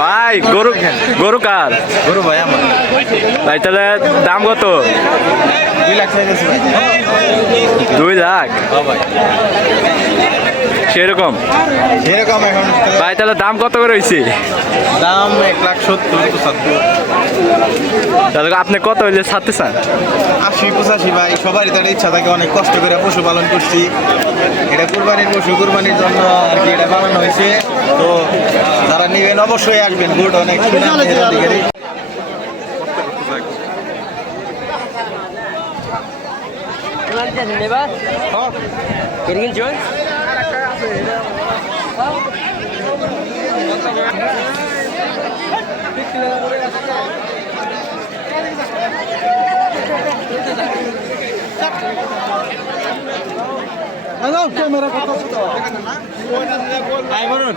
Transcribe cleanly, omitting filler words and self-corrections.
ভাই গরু গরু কার? গরু ভাই আমার ভাই তাহলে দাম কত? 2 লাখ চাইতেছি ভাই। 2 লাখ ভাই সেরকম? সেরকম এখন ভাই তাহলে দাম কত করে হয়েছে? দাম 1,70,75 তাহলে আপনি কত হইলে ছাড়তে চান? 80-85 ভাই। সবারই তো একটা ইচ্ছা থাকে, অনেক কষ্ট করে পশুপালন করছি, এটা কুরবানির পশু, কুরবানির জন্য আর কি এটা বানানো হয়েছে। তো যারা নেবেন অবশ্যই আসবেন, গুড অনেক সুনাম এর অধিকারী। ক্যামেরা কত আই বলুন